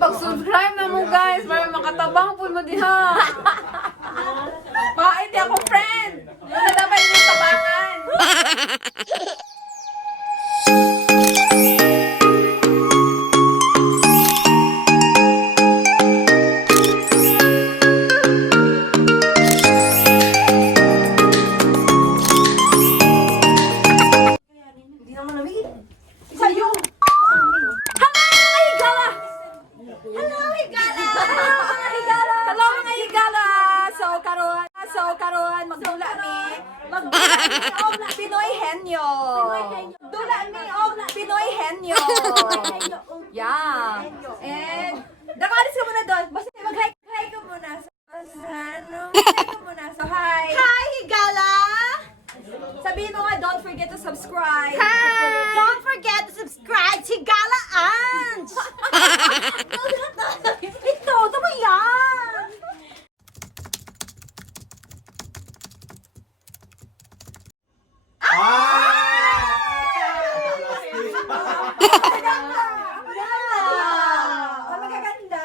Pag-subscribe na mo guys, para makatabang po mo diha. Pait ako friend. Ano dapat yung tabangan? Hindi naman namin. Sa'yo. Hello mga higala! So karon magdula mi og Pinoy henyo. Dula mi og Pinoy henyo. Yeah. And dakalis ka muna doon. Basta mag-hi ka muna. Hi ka muna. So hi. Hi, Higala! Sabihin mo nga, don't forget to subscribe. Hi! Don't forget to subscribe to Higala Ange! Ito, tama yan! Magaganda.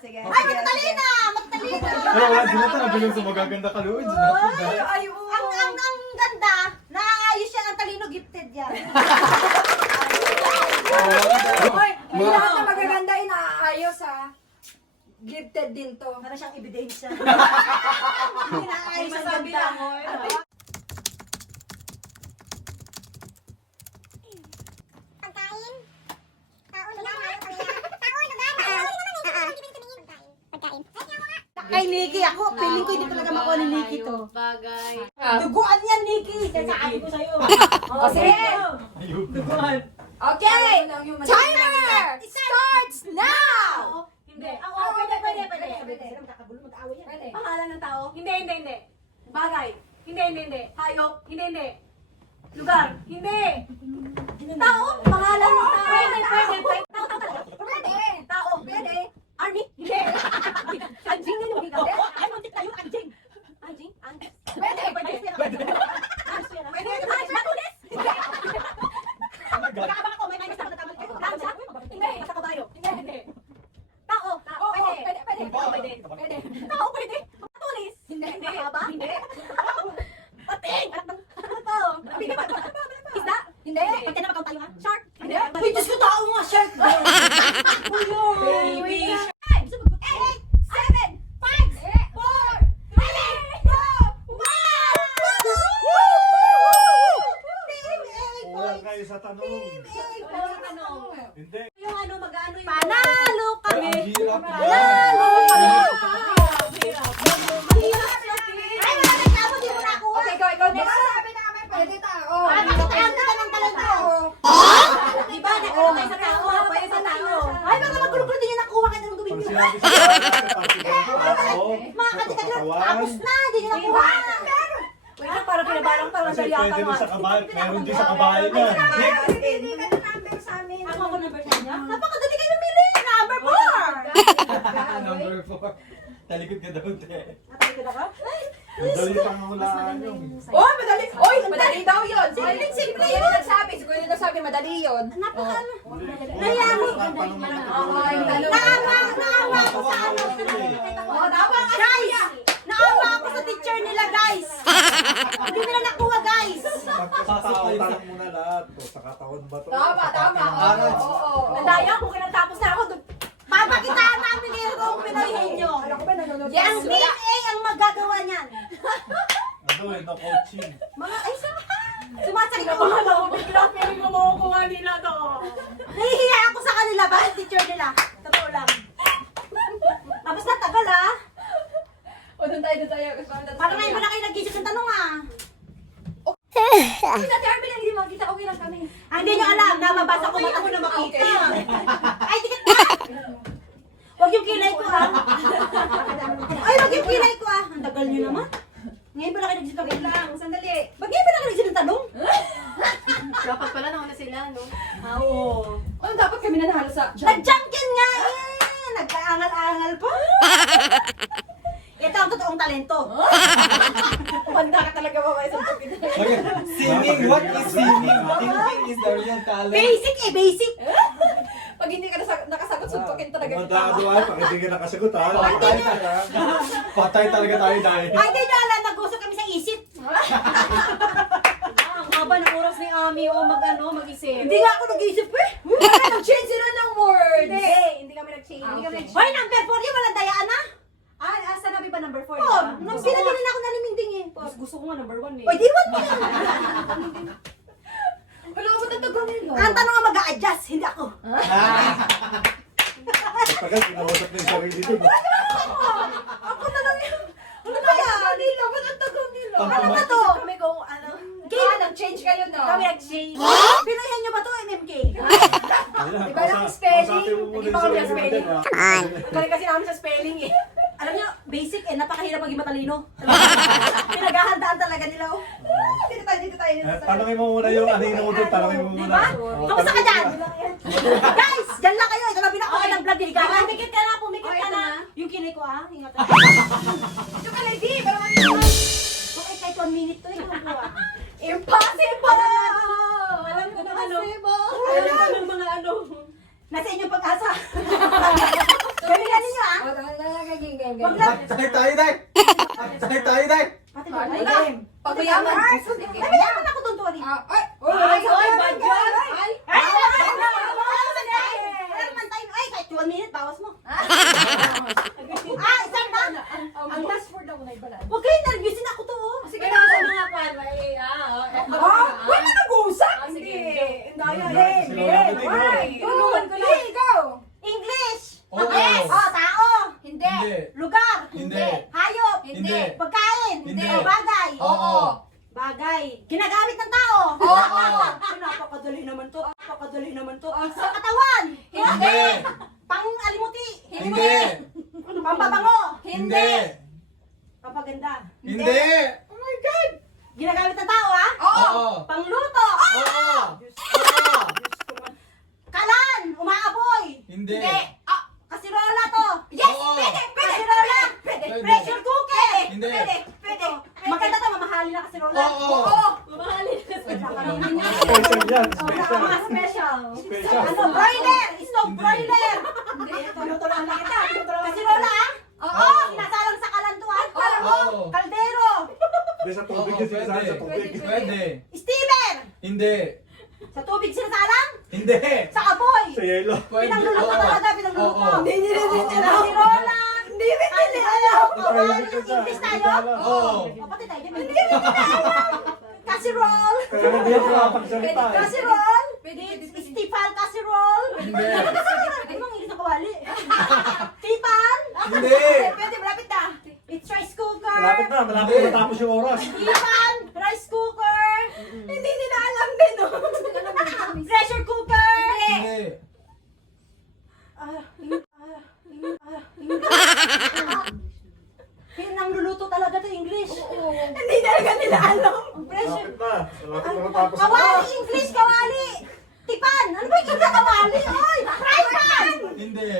Sige. Ay, magtalina! Magtalina! Pero wala, di na ito nabilang sa magaganda ka, Luis. Ay, Ang ganda, naaayos siya ang talino gifted yan. Hoy, may lahat na magaganda inaayos ha. Gifted din to. Para siyang ebidensya. Naaayos ang ganda. Pagkain. Tao, lugar, tao, lugar. Pagkain. Kay Nikki ako, feeling ko hindi talaga makuha ni Nikki to. Bagay. Duguan yan, Nikki! Sasabi ko sa'yo. O sige. Okay. Timer starts now. Hindi. Pwede. Magkakagulo, mag-away yan. Pwede. Pangalan ng tao. Hindi. Bagay. Hindi. Hayop. Hindi. Lugar. Hindi. Tao. Pangalan ng tao. Pwede. Pwede. Tao. Pwede. Army. Hindi. Anjing na yung bigat. Ay, muntik tayo, anjing! Anjing. Pwede. Pwede. Matulis. Magkakabang ako, may minus na natamal kayo. Lansa. Hindi. Sa kabayo. Hindi. Tao. Pwede. Pwede. Tao. Pwede. Matulis. Hindi. Mahaba. Hindi. Pating. Ano to? Isda. Hindi. Pagka na magaw tayo, ha? Shark. Hindi. Uy, Diyos ko, tao nga, shark! Baby. 8, 7, 5, 4, 3, 2, 1. Kulang kayo sa tanong. Hindi. Yung ano, mag-ano yung... Panalo kami. Ang hirap Panalo yan. Ay, wala nagtamo, di mo nakuha! Okay, ikaw. Sabi namin, pwede tao. Ah, pakitaan ka ng talento! Di ba, nakalagay sa tao, pwede sa tao. Ay, mga magulo-gulo, di niya nakuha ka nang Pag gumigil. sinabi sa tao, Mga katika-tika, katawan. tapos na, di niya nakuha. Wait lang, parang pinabarang Kasi pwede rin sa kabahay. Meron din sa kabahay na. Hindi ka na number sa amin. Ako number 10 niya? Napakadali kayo mamili! Number 4! Number 4. Talikod ka daw, te. Natalikod ako? Madali pang hulaan yung. Oh, madali. Oy, madali daw yun. Simple yun. Nagsabi. Siguro yung nagsabi, madali yun. Napakano? Nayari. Naawa ako sa ano. Oh, dawa ka. Guys! Naawa ako sa teacher nila, guys! Hindi nila nakuha, guys! Pagkasasakay tanong mo na lahat. O, sa katawan ba to? Tama. Oo. Nandaya ko, kinatapos na ako. Papakitaan namin kayo kung pinahihin nyo. Yes, Ang DNA ang magagawa niyan. Ano eh, no coaching. Mga, ay, sumasalita ko. Biglang feeling mo makukuha nila to. Nahihiya ako sa kanila, bakit teacher nila? Totoo lang. Tapos na, tagal ah. O, doon tayo. Parang ngayon wala kayo nag-isip ng tanong ah. Hindi natin Armin, hindi makita. Okay lang kami. Ah, hindi nyo alam, nababasa ko mata ko na makita. Ay, tikat na! Huwag yung kilay ko ah. Ay, huwag yung kilay ko ah. Ang tagal nyo naman. Ngayon pala kayo nag-isip ng Wait lang, sandali. Ba't ngayon pala kayo nag-isip ng tanong? Dapat pala nauna sila, no? Oo. Ano dapat kami nanalo sa Nag-champion nga eh! Nagkaangal-angal pa. Ito ang totoong talento. Kumanda ka talaga ba sa Pilipinas? Okay, singing, what is singing? Thinking is the real talent. Basic eh, basic. Pag hindi ka nakasagot, suntukin talaga kita. Magdakaduan, pag hindi ka nakasagot ha. Patay talaga tayo dahil. Ay, hindi nyo alam, nag-usap kami sa isip. Ang haba ng oras ni Ami o mag-isip. Hindi nga ako nag-isip eh. Nag-change sila ng words. Hindi kami nag-change. Ah, Hindi kami okay. nag-change. Hoy, number 4 yun, walang dayaan na. Sanabi ba number 4? Oh, nang pinagaling ako naliminding eh. Gusto ko nga number 1 eh. Oy, di mo yan. Wala ko tatagong nila. Ang tanong nga mag-a-adjust, hindi ako. Pagkat kinausap na yung sarili dun. Ako na lang yun. Ano kaya nila? Ba't ang tagang nila? Ano ba to? Kami kung ano. Nag-change kayo, no? Kami nag-change. Pinayan nyo ba to, MMK? Diba lang spelling? Naging pa kami ng spelling. Galing kasi namin sa spelling eh. Alam nyo, basic eh, napakahirap maging matalino. Pinaghahandaan talaga nila. Oh. Dito tayo, dito tayo. Tanongin mo muna yung anino mo dun. Tanongin mo muna. Diba? Kamusta ka dyan? Guys, dyan lang kayo. Ito na pinakawa ng vlog ni Gara. Pumikit ka na, pumikit ka na. Yung kinay ko ah, ingatan. Ito ka, lady. Para mag-iwan. Okay, kahit 1 minute to eh. Ano ko ah. Impossible! Alam ko ng ano. Impossible! Alam ko ng mga ano. Nasa inyong pag-asa. Galingan ninyo ah. Wag lang. Patay tayo dahil. Patay tayo dahil. Pati ba? Ay, Ay, game. Pagkuyaman. Ay, may naman ako doon, Tori. Ay! Bad yun. Ay! Ay, wala naman tayo. Ay, kahit 1 minute, bawas mo. Isang na. Ang last word na unay balan. Huwag kayo nervyusin ako to. Oh. Sige Kaya na. sa mga pan, Wala nag-uusap. Sige. Hindi. Tulungan ko lang. Ikaw. English. Oo. Yes. Tao. Hindi. Lugar. Hindi. Hayop. Hindi. Pagkain. Hindi. Bagay. Oo. Bagay. Ginagamit ng tao. Oo. Napakadali naman to. Napakadali naman to. Sa katawan. Hindi. Pang-alimuti. Hindi. Pampabango. Hindi. Pampaganda. Hindi. Oh my God. Ginagamit ng tao, ha? Oo. Pangluto. Oo. Oo. Kalan. Umaapoy. Hindi. Kasirola to. Yes! Oo. Pwede! Kasirola. Pwede. Pressure cooker. Hindi. Pwede! Maganda to, mamahalin na kasirola. Oo. Mamahalin na sa Special yan. Special. Mga special. Special. Ano, broiler. Stove Hindi. broiler. Hindi. Tinuturuan na kita. Kasirola, ha? Oo! Sinasalang sa kalan to, ha? Oo. Kaldero. Hindi sa tubig Oo, yun. Sinasabi sa pwede. tubig. Pwede. Steamer. Hindi. Sa tubig sinasalang? Hindi. Sa apoy. Sa yelo. Pwede. Pinangluluto Oo. talaga, pinangluluto. Oo. Hindi Kasirola. Hindi alam. English tayo? Oo. Pati tayo. Hindi Casserole. Kaya hindi ako nakapagsalita eh. Casserole. Pwede! Stipal casserole. Hindi. Ano bang ilis ng kawali? Tipan. Hindi. Pwede, malapit na. It's rice cooker. Malapit na. Malapit na matapos yung oras. Tipan. Rice cooker. Hindi nila alam din, no? Pressure cooker. Hindi. Pinangluluto talaga to English. Hindi talaga nila alam. Pressure. Malapit na. Malapit na matapos yung Kawali, oras. English, kawali. Tipan. Ano ba yung kawali? Oy, fry pan. Hindi.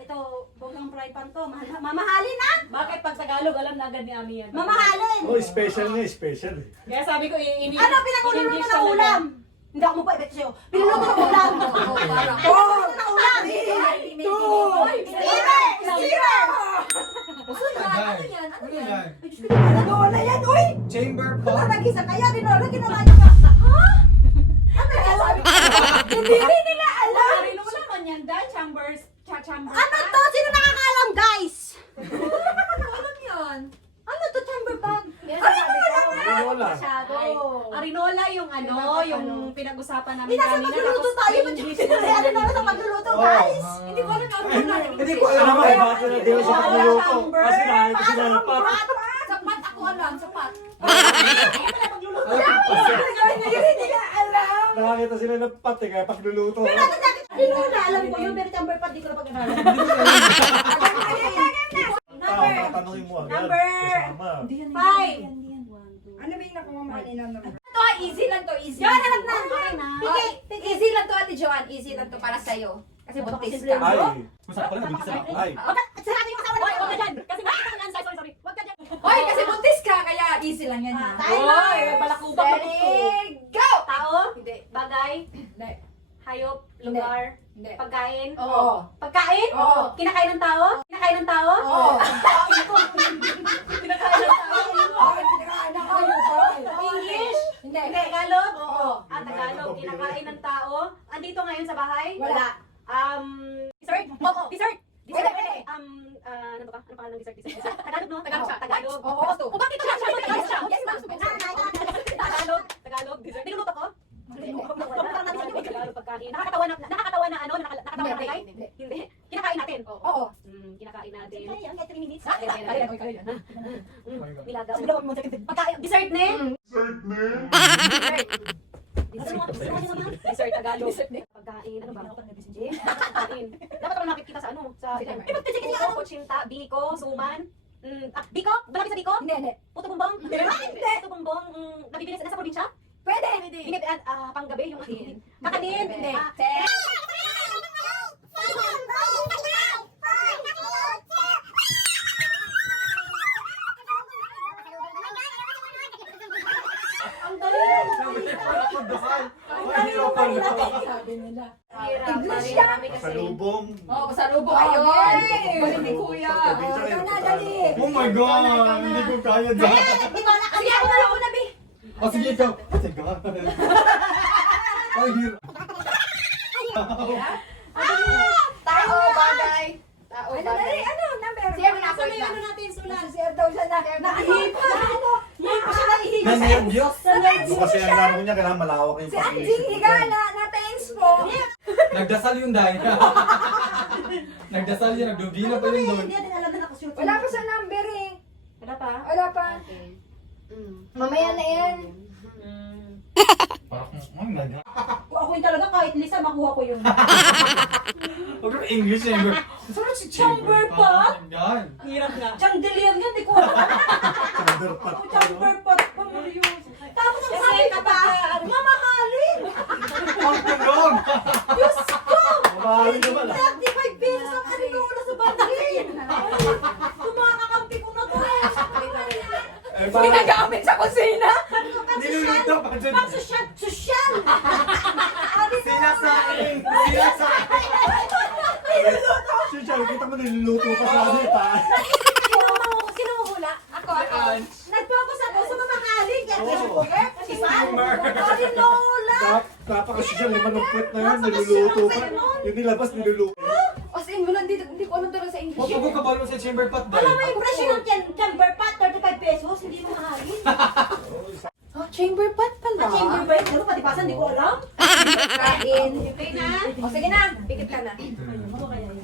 Ito, bogang fry pan to. Mamahalin na. Bakit pag Tagalog, alam na agad ni Ami yan? Mamahalin. Oh, special nga. Special eh. Kaya sabi ko, ini Ano pinangluluto ng ulam? Hindi ako magpaibet sa'yo. Pinuluto ng ulam. Pinangluluto ng ulam. Steamer. Steamer. Ano yan? Ano na yan, uy? Chamber pot. Nag-isa kaya, dinolo, ginawa niya ka. Ha? Ano yan? Hindi nila alam. Marino mo naman yan, dahil chambers, chamber. Ano to? Sino nakakaalam, guys? Alam yan. Ano to, chamber bag? Ano wala? Masyado. Arinola yung ano, yung pinag-usapan namin Hindi, nasa kanina. pagluluto tayo. Ano na sa pagluluto, guys? Hindi ko alam na Hindi ko Alam alam mo, eh. bakit na dito sa pagluluto? Kasi nahin ko sila na pa. Sapat ako alam, sapat. Hindi nila alam. Nakakita sila ng pat eh, kaya pagluluto. Pero natin natin, hindi ko na alam ko yun, pero chamber pa, di ko na pag-aralan. Tao, tatanungin mo agad. Number Kasama. 5. Ano ba yung nakuha mo kanina number? Ito easy lang to, easy. Joanne, alam na. Okay, easy lang to, Ate Joanne. Easy lang to para sa'yo. Kasi buntis ka. Ay. Masarap pala, nabuntis ako. Ay. Sarado yung asawa Hoy, na. wag ka dyan. Kasi nakita ko yan, sorry. Wag ka dyan. Hoy, kasi buntis ka, kaya easy lang yan ha. Hoy, balakubak na Ready, go! Tao, Hindi. bagay, Hindi. hayop, lugar, Hindi. Pagkain? Oo. Pagkain? Oo. Kinakain ng tao? Kinakain ng tao? Oo. Kinakain ng tao? English? Hindi. Tagalog? Oo. Tagalog. Kinakain ng tao? Andito ngayon sa bahay? Wala. Dessert? Oo. Dessert? Pwede, pwede. Ano ba ka? Ano pangalan ng dessert? Tagalog, no? Tagalog siya. Tagalog. Oo. O bakit siya? Tagalog siya. Yes, ma'am. Tagalog, dessert. Niluluto ko? Tagalog pagkain. Nakakatawa na ano? Nakakatawa na kain? Hindi. Kinakain natin. Oo. Kinakain natin. Kaya, hanggang 3 minutes. Nilaga. Pagkain. Dessert ne? Dessert Tagalog. Pagkain. Ano ba? Pagkain. Dapat ako nakikita sa ano? Sa Biko, Kutsinta, Biko, Suman. Biko? Malapit sa Biko? Hindi. Puto Bumbong? Puto Bumbong. Nabibili sa nasa probinsya? Pwede. Panggabi yung kakanin. Hindi. Sabi nila. English yan. Salubong. Oo, pasalubong. Ayun. Balik ni Kuya. Ikaw na, dali. Oh my God! Hindi ko kaya dyan. Sige, ako na, una, Bi. Oh, sige ikaw. Sige. Ay, hirap. Tao, bagay. Tao, bagay. Ano, number? Sir, nasa may ano natin, sulat. Sir daw siya na. Nakahipa. Hipa siya nahihiga. Nanervyos. Sa nervyos Kasi ang siya. laro niya, kailangan malawak yung Si Anjing Higala, na-thanks po. Nagdasal yung dahil. Nagdasal yun, nagdubina pa yun doon. Hindi natin alam na nakasuot. Wala pa sa number eh. Wala pa? Wala pa. Mamaya na yan. Parang, oh my God. Ako yung talaga kahit Lisa makuha ko yun. Huwag yung English chamber. Saan si Chamber pa? Yan. Hirap na. Chandelier yan, di ko alam. Chamber pot. Chamber pot pa mo yun. Tapos ang sabi ka pa, mamahalin. Ang tulog! Diyos ko! Mamahalin naman ah. 35 pesos ang kanina sa bandin. Kumakakampi ko na to eh. Eh, parang Ginagamit sa kusina. niluluto pa dyan. Pang sosyal! Sosyal! Sinasaing! Sinasaing! Niluluto! Siyempre, kita mo niluluto pa sa ano pa. Sino mo hula? Ako. Nag-focus ako sa mamahalin. Kaya Oo. ko kasi Steamer. Ari Lola! Napakasosyal naman ng puwet na yun. Niluluto pa. Yung nilabas, niluluto. As in, wala, hindi ko alam talaga sa English. Huwag mo kabalo sa chamber pot Alam mo dahil. yung presyo ng chamber pot, 35 pesos, hindi mo mahalin. Oh, chamber pot pala. Chamber pot, ano patipasan, hindi ko alam. Kain. Okay na? O, sige na. Pikit ka na. Ano kaya yun?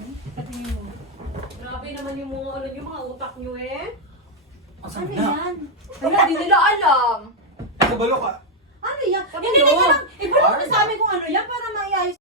Grabe naman yung mga utak nyo eh. Ang Ano sabi na. yan? Wala, di nila alam. Kabalo ka. Ano yan? Hindi ka lang, ibulong na sa amin kung ano yan para maayos.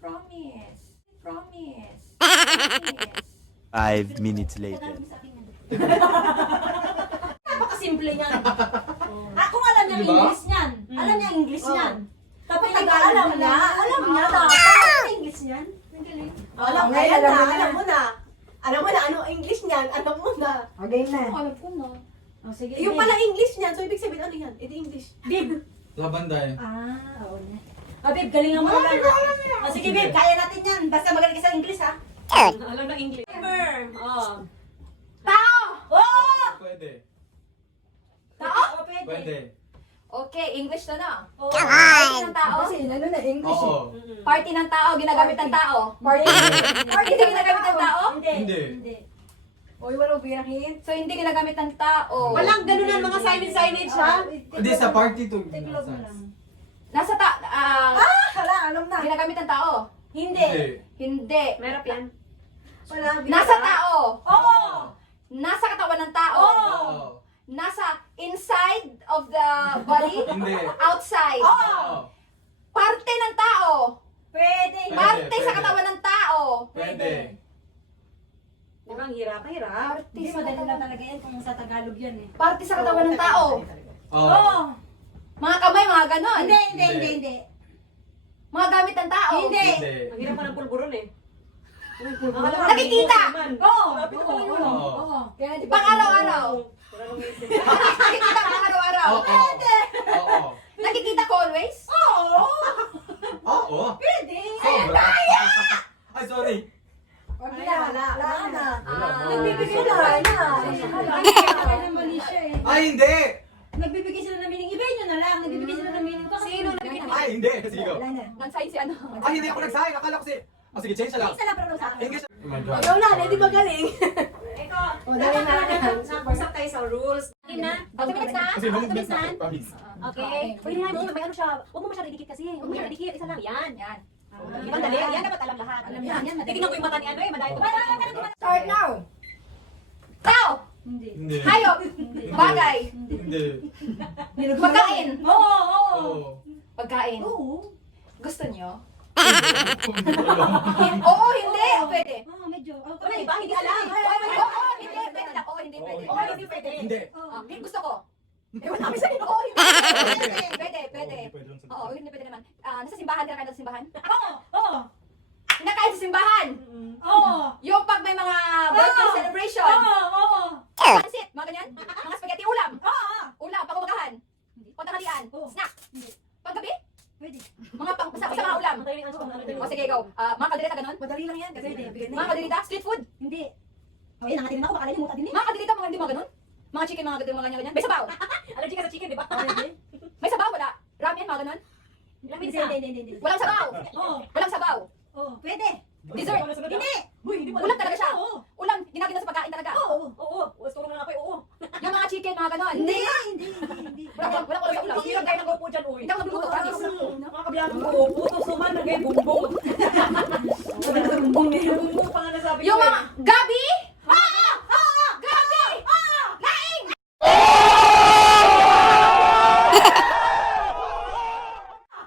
Promise. Promise. 5 minutes later. Napakasimple niyan. Kung alam niya Diba? English niyan. Alam niya English niyan. Tapos Tagalog alam pala. niya. Alam niya dapat. English niyan. Alam Okay, alam mo na. alam mo na. Alam mo na, ano English niyan, alam mo na. Okay na. Alam ko na. Oh, sige. Yung pala English niyan, so ibig sabihin ano yan? Edi English. Bib. Laban dahil. Ah, oo na. Babe, galingan mo lang. Sige, babe, kaya natin yan. Basta magaling ka sa English, ha? Alam ng English. Timer. Oh. Tao! Oo! Pwede. Tao? Oo, pwede. Pwede. Okay, English na na. Oo. Party ng tao. Kasi ano na, English. Oo. Party ng tao, ginagamit ng tao. Party. Party hindi ginagamit ng tao? Hindi. Hindi. Uy, walang pinakit. So hindi ginagamit ng tao. Walang ganunan mga signage ha? Hindi, sa party to. Tiklog mo lang. Nasa Hala, alam na. ginagamit ng tao. Hindi. Hindi. Merap yan. Wala. Nasa tao. Oo! Nasa katawan ng tao. Oo. Nasa inside of the body. Hindi. Outside. Oo. Parte ng tao. Pwede. Parte sa pwede. katawan ng tao. Pwede. Di ba ang hirap? Hirap. Hindi, madali lang talaga yan kung sa Tagalog yan eh. Parte sa katawan ng tao. Oo. Mga kamay, mga ganon. Hindi. Mga gamit ng tao. Hindi. Hindi. Ang hirap pa ng pulburon eh. Nakikita. Oo! Lapit ko lang yun. Oo. Oo. Kaya di ba? Pang-araw-araw. Wala nang isip. Nakikita pang araw-araw. Oo. Oo. Nakikita ko always. Oo! Oo. Pwede! Sobra. Ay, sorry. Wag Wala, na. wala, Wala na. Nagbibigay Wala na. na. Wala na mali siya eh. Ay, hindi. Nagbibigay sila ng meaning. Ibahin nyo na lang. Nagbibigay sila ng meaning. Sino nagbibigay? Ay, hindi. Sige. Wala na. Nag-sign si ano. Ay, hindi ako nagsahin. Akala ko si... Oh, sige, change na lang. Isa lang pero sa akin. English. Ayaw na, hindi magaling. Ito. O, dali na. Nag-usap tayo sa rules. Na. 2 minutes na. Kasi nung 2 minutes na. promise. Okay. Pwede nga mo, may ano siya. Huwag mo masyado idikit kasi. Huwag mo masyado idikit. Isa lang. Yan. Yan. Ibang dali. Yan dapat alam lahat. Alam yan, yan. Titignan ko yung mata ni ano eh. Madaya ito. Start now. Tao. Hindi. Hindi. Hayop. Bagay. Hindi. Pagkain. Oo! Oo! Oo. Pagkain. Oo! Gusto nyo? Oo, hindi. Pwede. Oo, medyo. Wala iba, hindi alam. Oo, hindi. Pwede lang. Oo, hindi pwede. Oo, hindi pwede. Hindi. Gusto ko. Ewan namin sa'yo. Oo, hindi. Pwede, pwede. Oo, hindi pwede naman. Nasa simbahan, kinakain sa simbahan? Oo! Oo! Kinakain sa simbahan. Oo! Yung pag may mga birthday Oo. celebration. Oo! Pansit, mga ganyan. Mga spaghetti ulam. Oo! Ulam, pag-umagahan. Pagtanghalian. Oo. Snack. Paggabi. Pwede. Mga pang basta mga ulam. O sige, go. Mga kaldereta ganun. Madali lang yan. Kasi bigyan Mga na. kaldereta, street food. Hindi. O, yan, nangatin ako. Baka nalimutan din eh. Mga kaldereta, mga hindi mga ganun. Mga chicken, mga ganun, mga ganyan. May sabaw. Allergy ka sa chicken, di ba? May sabaw, wala. Ramen, mga ganun. Ilang Hindi, minutes na? hindi. Walang sabaw. Oo! Walang sabaw. Oo! Pwede! Dessert. Hindi! Uy, hindi mo Ulam talaga siya. Oo! Ulam, ginagina sa pagkain talaga. Oo! Oo, gusto ko na ako eh, oo. Yung mga chicken, mga ganun. Hindi! Hindi! Walang ulam sa ulam. Ang hirap kayo ng upo dyan, uy. Hindi ako nagluluto, promise. Mga kabiyado ko, puto suman, nagay bumbong. Bumbong pa nga nasabi ko Yung eh. mga gabi. Gabi. Laing.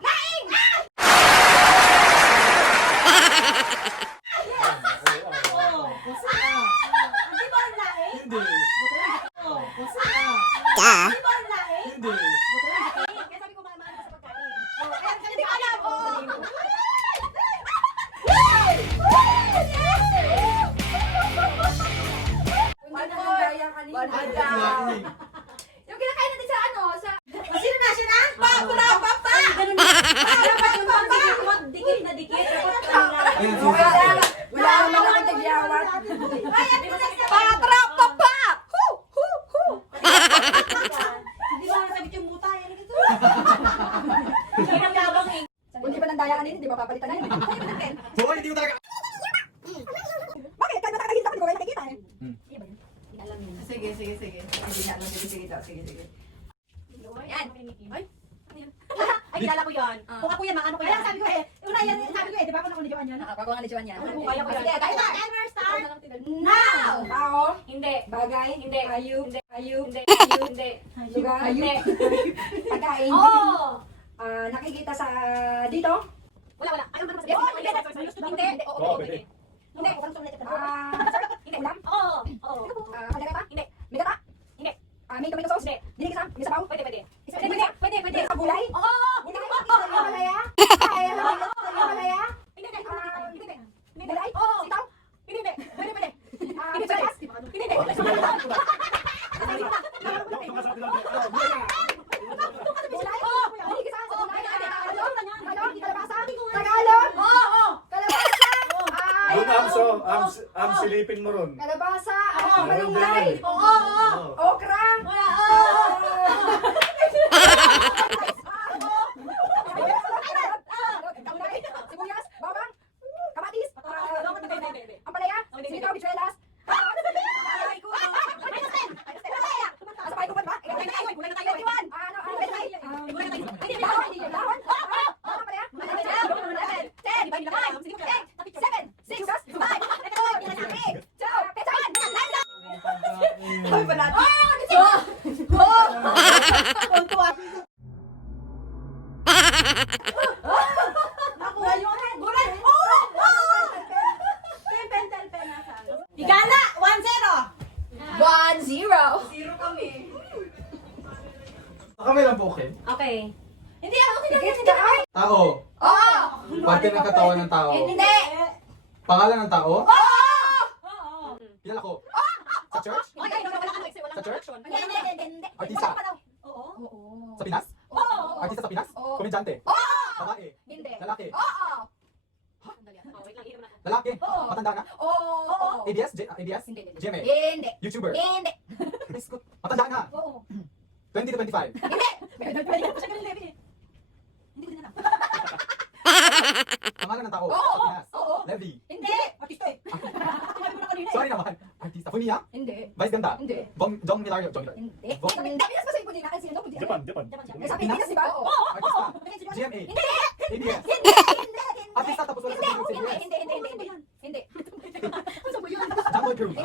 Laing. Oo! Hindi ba ang laing? Hindi. Oo! Hindi ba ang laing? Hindi. Kaya sabi ko maano ka sa pagkain. Hindi ko alam. Oo. One more. Gaya kanina. One more down. Yung kinakain natin sa ano, sa... O, sino na? Sino na? Pa! Ganun na. Dapat yung pang dikit na dikit. Dapat kanina. Ayun, Okay sige. lang. Wala naman ako tagyawan. Ay, ano na sa Patrapa pa! Hu! Hu! Hu! Hindi ba nasabit yung buta? Yan ito. Hirap yabang eh. Hindi pa nandaya kanina, di ba papalitan na yun? Hoy, hindi ko talaga... Bakit? Kahit nakakita ko, hindi ko kayo nakikita eh. Alam yun. Sige. Hindi na alam. Sige. Yan. Ay, ay, kilala ko yan. Kung ako yan, maano ko Kaya yan. sabi ko eh. Una yan, sabi ko eh. Di ba ako nakunidyoan yan? Nakakakuha nga ni Juan yan. Kaya ko yan. Sige, kahit na. Timer start. Now! Tao, Hindi. bagay, Hindi. hayop, Hindi. hayop, Hindi. Hindi. lugar, Hindi. pagkain. Oo! Nakikita sa dito. Wala. Ayaw na Oo, Hindi. Hindi. Hindi. Oo, Oo, pwede. pwede. Hindi. Parang sulit ito. Hindi. Ulam. Oo. Oo. Kaldereta? Hindi. May gata? Hindi. May tomato sauce? Hindi. Dinikisam? May sabaw? Pwede. Pwede. Sa gulay? Oo! Gulay? Malaya? Malaya? Hindi. Hindi. Gulay? Oo! Sitaw? Hindi. Pwede. Hindi. Sayas? Hindi. Gulay? Oo! Dinikisam sa gulay? Ano? silipin mo ron. Kalabasa. Meron Malunggay. din. Oo. Okra. Sibuyas. Bawang. Kamatis. Ampalaya. Sitaw. Bichuelas. Asapay ko ba? Nakuha yung bulan. Higala, 1-0. 1-0. Kami lang po, okay? Okay. Hindi ako Tao. Parte ng katawan ng tao. Hindi. Pangalan ng tao? Oo. Kilala ko. Sa church? Sa church? Artista? Oo. Sa Pinas? Oo. Artista sa Pinas? Oo. Komedyante? Babae? Hindi. Lalaki? Oo. Wait lang, inom na. Lalaki? Oo. Matanda na? Oo. ABS? ABS? Hindi. GMA? Hindi. YouTuber? Hindi. Matanda na? Oo. 20 to 25? Pangalan ng tao? Oo. Sa Pinas? Oo. Levi? Hindi. Artista eh. Sinabi mo na kanina eh. Sorry naman. Artista. Funia? Hindi. Vice ganda? Hindi. Jong Milario? Jong Milario? Hindi. Bong- Hindi. Pinas ba sa ipo nila? Sino? Japan. Eh, sa Pilipinas, di ba? Oo. Artista? Hindi. GMA? Hindi. ABS? Hindi. Artista tapos wala sa Hindi. ABS? Hindi. Jamboy Cruz?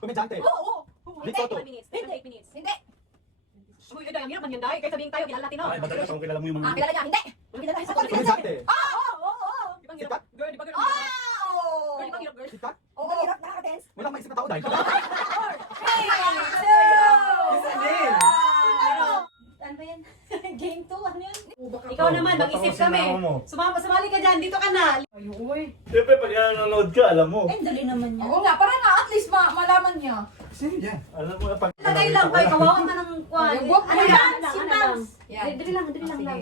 Komedyante? Oo. Rick Soto? 8 minutes. 8 minutes. Hindi. Uy, ang hirap man yun, dahil. Kahit sabihin tayo, kilala natin, no? madalas akong kilala mo yung Ah, kilala niya. Hindi. Kilala tayo sa Komedyante? Di ba ang hirap? Girl, di ba girl? Oh. Girl, di ba ang hirap, girl? Sikat? Oo. Hirap, nakaka-tense. Wala maisip na tao dahil. Isa din. Ano ba yan? Game 2, ano yan? Ikaw naman, mag-isip kami. Sumali ka dyan, dito ka na. Siyempre, pag nanonood ka, alam mo. Eh, dali naman yan. Oo nga, para nga at least malaman niya. Sino yan? Alam mo na pag... Lagay lang kayo, kawawan na ng kwan. Yung book mo Ano yan. lang, Si ano lang. Mams. Yan. Dili lang. Ano lang.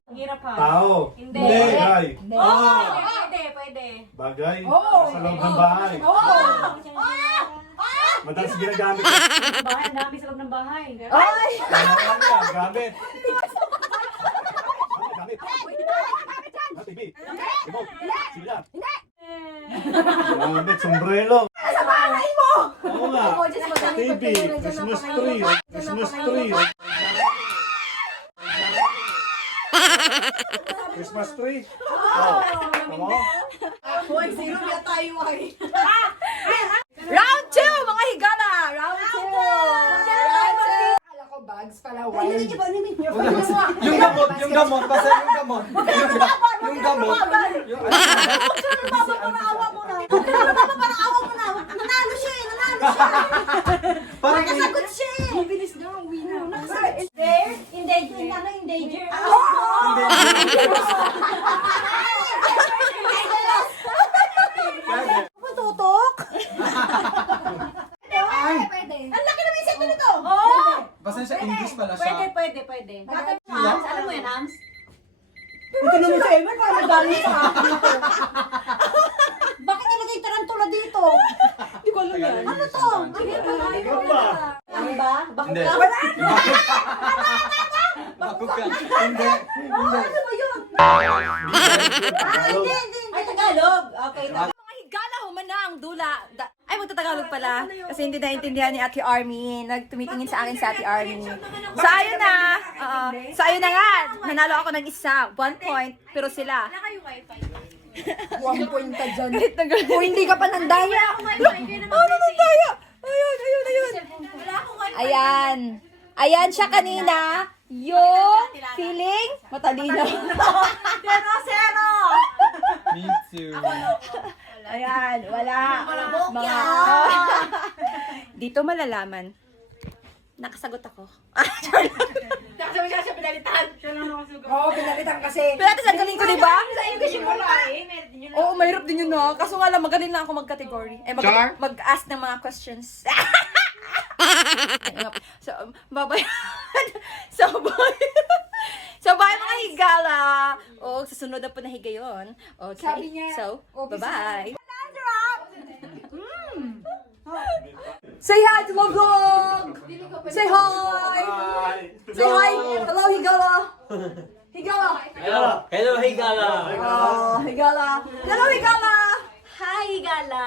Ang hirap ha. Tao. Hindi. Bagay. Hindi. Pwede. Bagay. Oo. Sa loob ng bahay. Oo. Madalas ginagamit. Bahay, ang dami sa loob ng bahay. Ay! Gamit. Gamit. TV. Remote. Sila. Gamit. Sombrero. Sa bahay mo! Oo nga. TV. Christmas tree. Christmas tree. Christmas tree. Oh. Tama mo? Hoy, 0 na tayo ay. Round 2, mga higala! Round 2! Akala ko bags pala, Ano wild. yun ba? Ano yun? Yung gamot, kasi yung gamot. Yung gamot. Yung Awa mo na. Parang awa mo na. Nanalo siya eh. Parang Nakasagot siya eh. Bilis na, uwi na. There, endanger. Ano endanger? Tutok? Pwede. Ang laki naman yung set nito. Basta sa English pala siya. Pwede. Ams, Alam mo yan, Ams? Ito naman sa Emma, parang galing sa akin ito. Bakit nilagay tarantula dito? Hindi ko alam yan. Ano to? Ikaw ba? Ano ba? Bakit Hindi. ka? Bakit ka? Hindi. Ano ba yun? Hindi. Ay, Tagalog. Okay. Mga higala, humana ang dula. Ay, magtatagalog pala. Kasi hindi naintindihan ni Ate Army. Nagtumitingin sa akin si Ate Army. So, ayun na. So, ayun na nga. Nanalo ako ng isa. 1 point. Pero sila. 1 point ka dyan. Kung hindi ka pa nandaya. Ano nandaya? Ayun. Ayan siya kanina. Yung feeling matalino. Pero zero. Me too. Ayan, wala. Mga... Dito malalaman. Nakasagot ako. Nakasabi siya sa pinalitan. Oo, pinalitan kasi. Pero ate, ang galing ko, di ba? Sa English yung wala eh. Oo, mahirap din yun na. Kaso nga lang, magaling lang ako mag-category. Char? Mag-ask ng mga questions. So, babay. So, bye. So, bye mga higala. O, susunod na po na higayon. Okay. Sabi niya, So, office bye-bye. Say hi to my vlog! Say hi! Say hi! Hello, Higala! Higala! Hello, Higala. Oh, Higala! Hello, Higala! Hi, Gala!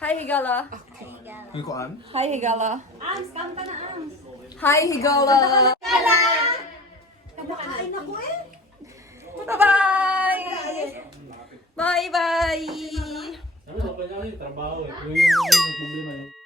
Hi, Higala! Ano ko an? Hi, Higala! Ams, kanta na Ams. Hi, Higala! Kumakain ako eh. Bye-bye! Bye-bye! Ano, trabaho eh. Yung problema yun.